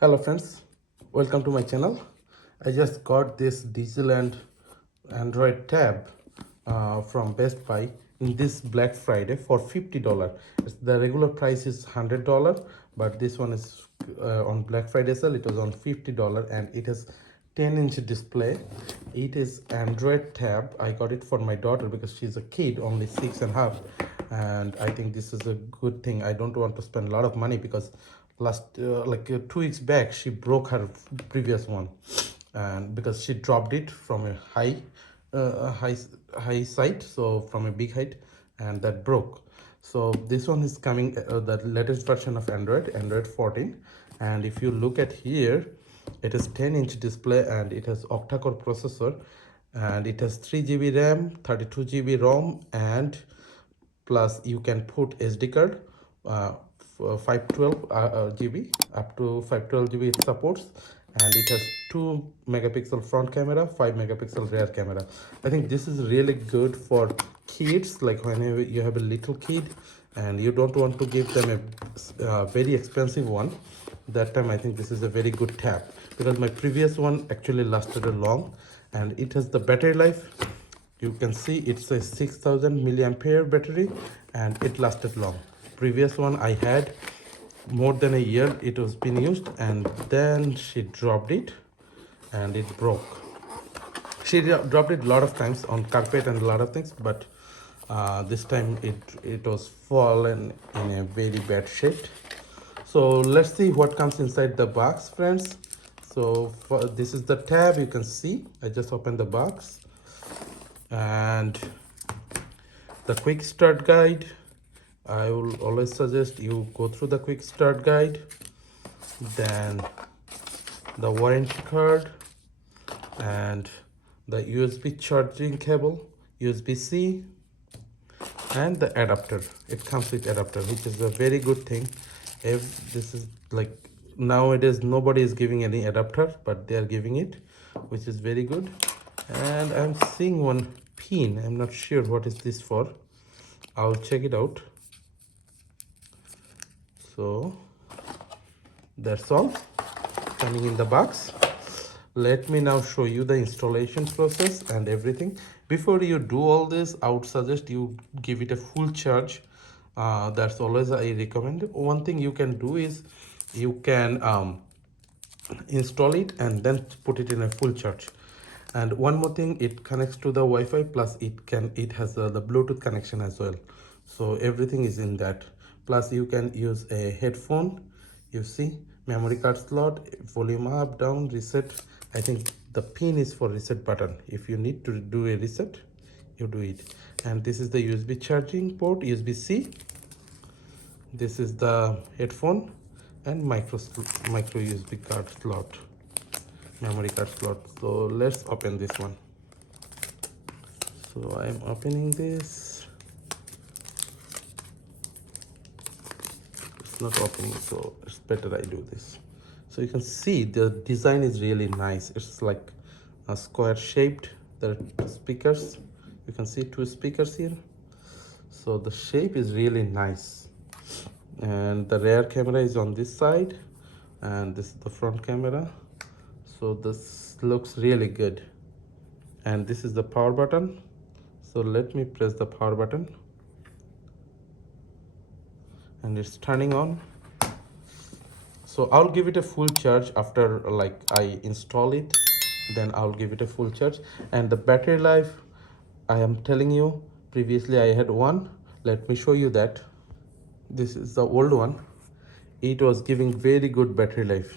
Hello friends, welcome to my channel. I just got this Digiland Android tab from Best Buy in this Black Friday for $50. The regular price is $100, but this one is on Black Friday sale. It was on $50 and it has 10-inch display. It is Android tab. I got it for my daughter because she's a kid, only 6.5, and I think this is a good thing. I don't want to spend a lot of money because last 2 weeks back she broke her previous one, and because she dropped it from a high site, so from a big height, and that broke. So this one is coming, the latest version of Android 14, and if you look at here, it is 10-inch display and it has octa-core processor, and it has 3 GB RAM, 32 GB ROM, and plus you can put SD card, 512 GB, up to 512 GB it supports, and it has 2 megapixel front camera, 5 megapixel rear camera. I think this is really good for kids, like whenever you have a little kid and you don't want to give them a very expensive one. That time I think this is a very good tab, because my previous one actually lasted a long, and it has the battery life. You can see it's a 6000 milliampere battery and it lasted long. Previous one I had more than a year it was being used, and then she dropped it and it broke. She dropped it a lot of times on carpet and a lot of things, but this time it was fallen in a very bad shape. So let's see what comes inside the box, friends. So this is the tab. You can see I just opened the box, and the quick start guide. I will always suggest you go through the quick start guide, then the warranty card, and the USB charging cable, USB-C, and the adapter. It comes with adapter, which is a very good thing. If this is like nowadays nobody is giving any adapter, but they are giving it, which is very good. And I'm seeing one pin. I'm not sure what is this for. I'll check it out. So that's all coming in the box. Let me now show you the installation process and everything. Before you do all this, I would suggest you give it a full charge. That's always I recommend. One thing you can do is you can install it and then put it in a full charge. And one more thing, it connects to the Wi-Fi, plus it has the Bluetooth connection as well. So everything is in that. Plus you can use a headphone. You see, memory card slot, volume up, down, reset. I think the pin is for reset button. If you need to do a reset, you do it. And this is the USB charging port, USB-C. This is the headphone and micro USB card slot, memory card slot. So let's open this one. So I'm opening this. It's not opening, so it's better I do this. So you can see the design is really nice. It's like a square shaped. There are speakers. You can see 2 speakers here. So the shape is really nice. And the rear camera is on this side, and this is the front camera. So this looks really good. And this is the power button. So let me press the power button, and it's turning on. So I'll give it a full charge after like I install it, then I'll give it a full charge. And the battery life, I am telling you, previously I had one. Let me show you that. This is the old one. It was giving very good battery life,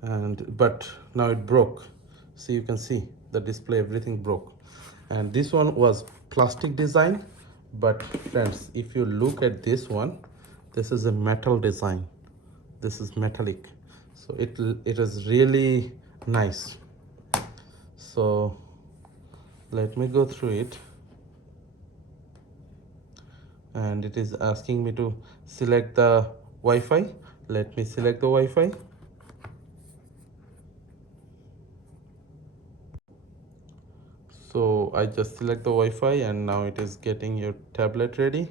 but now it broke. So you can see the display, everything broke. And this one was plastic design, but friends, if you look at this one, this is a metal design. This is metallic, so it is really nice. So let me go through it, and it is asking me to select the Wi-Fi. Let me select the Wi-Fi. So I just select the Wi-Fi, and now it is getting your tablet ready.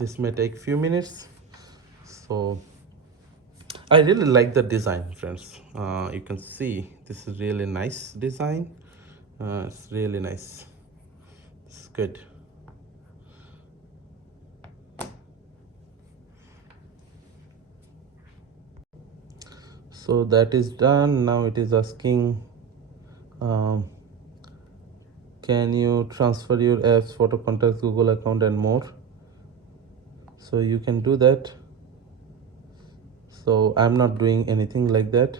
This may take few minutes. So I really like the design, friends. You can see this is really nice design. It's really nice. It's good. So that is done. Now it is asking, um, can you transfer your apps, photo, contacts, Google account, and more? So you can do that. So I'm not doing anything like that.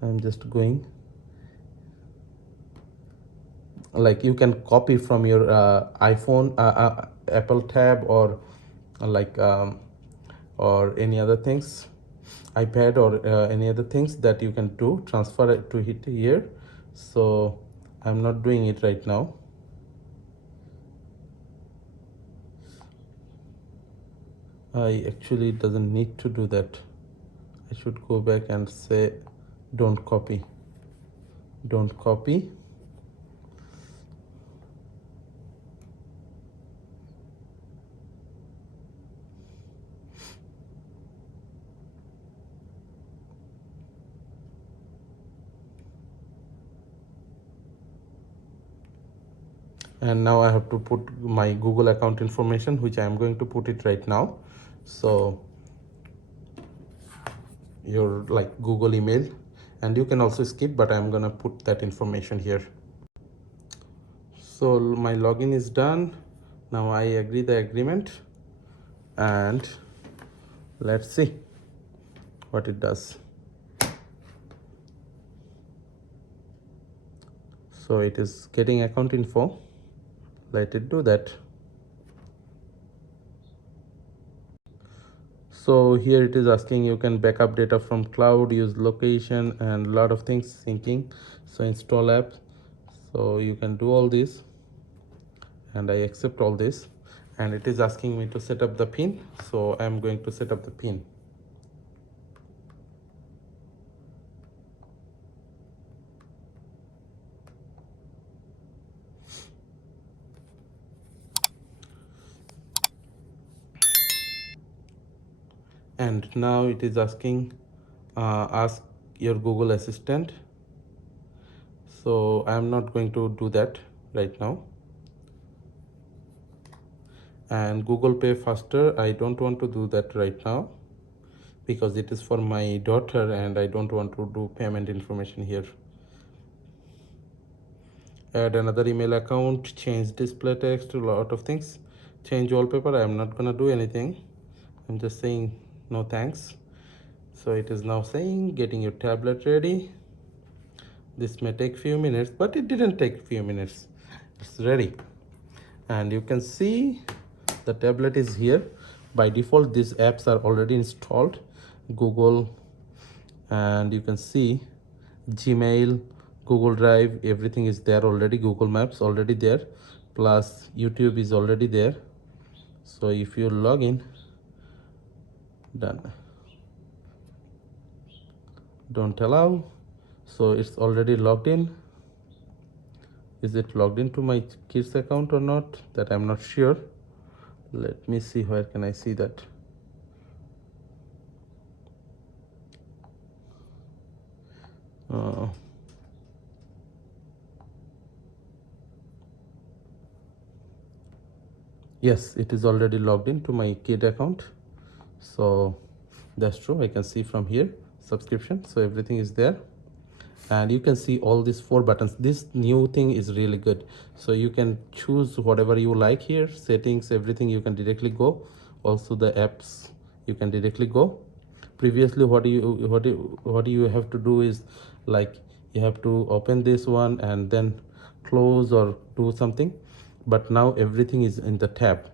I'm just going, like, you can copy from your iPhone, Apple tab, or like or any other things, iPad, or any other things that you can do, transfer it to hit here. So I'm not doing it right now. I actually doesn't need to do that. I should go back and say don't copy, don't copy. And now I have to put my Google account information, which I am going to put it right now. So your like Google email, and you can also skip, but I'm gonna put that information here. So my login is done. Now I agree the agreement, and let's see what it does. So it is getting account info. Let it do that. So here it is asking you can backup data from cloud, use location, and a lot of things syncing. So install app. So you can do all this, and I accept all this. And it is asking me to set up the pin. So I'm going to set up the pin. And now it is asking, ask your Google Assistant. So I'm not going to do that right now. And Google Pay faster, I don't want to do that right now because it is for my daughter and I don't want to do payment information here. Add another email account, change display text, a lot of things. Change wallpaper, I'm not gonna do anything. I'm just saying no thanks. So it is now saying getting your tablet ready. This may take few minutes, but it didn't take few minutes. It's ready. And you can see the tablet is here. By default, these apps are already installed. Google, and you can see Gmail, Google Drive, everything is there already. Google Maps already there, plus YouTube is already there. So if you log in, done, don't allow. So it's already logged in. Is it logged into my kids account or not? That I'm not sure. Let me see, where can I see that? uh, yes, it is already logged into my kid account. So that's true, I can see from here subscription, so everything is there. And you can see all these 4 buttons. This new thing is really good, so you can choose whatever you like here. Settings, everything you can directly go. Also the apps you can directly go. Previously what you have to do is, like, you have to open this one and then close or do something, but now everything is in the tab.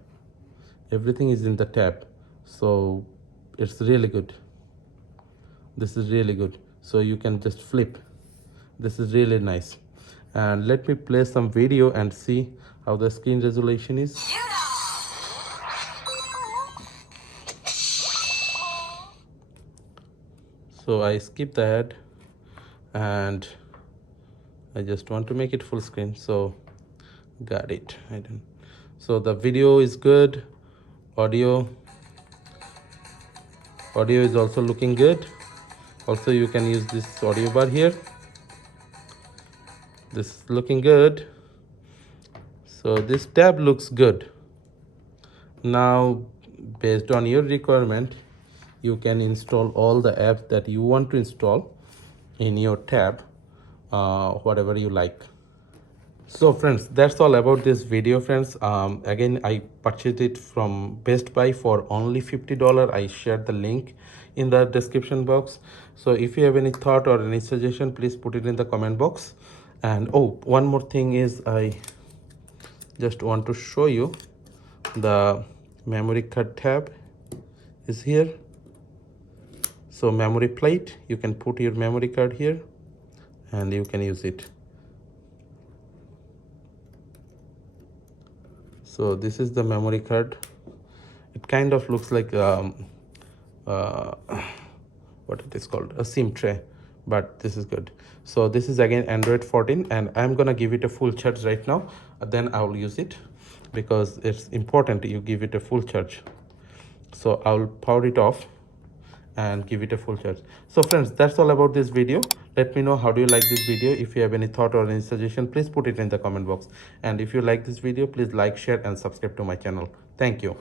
Everything is in the tab, so it's really good. This is really good, so you can just flip. This is really nice. And let me play some video and see how the screen resolution is. So I skip the ad and I just want to make it full screen. So got it. I don't. So the video is good, audio, Audio is also looking good. Also you can use this audio bar here. This is looking good. So this tab looks good. Now based on your requirement, you can install all the apps that you want to install in your tab, whatever you like. So friends, that's all about this video, friends. Again, I purchased it from Best Buy for only $50. I shared the link in the description box. So if you have any thought or any suggestion, please put it in the comment box. And oh, one more thing is, I just want to show you the memory card tab is here. So memory plate, you can put your memory card here and you can use it. So this is the memory card. It kind of looks like uh, what it is called, a SIM tray, but this is good. So this is again Android 14, and I'm gonna give it a full charge right now. Then I'll use it because it's important you give it a full charge. So I'll power it off and give it a full charge. So friends, that's all about this video. Let me know how do you like this video. If you have any thought or any suggestion, please put it in the comment box. And if you like this video, please like, share and subscribe to my channel. Thank you.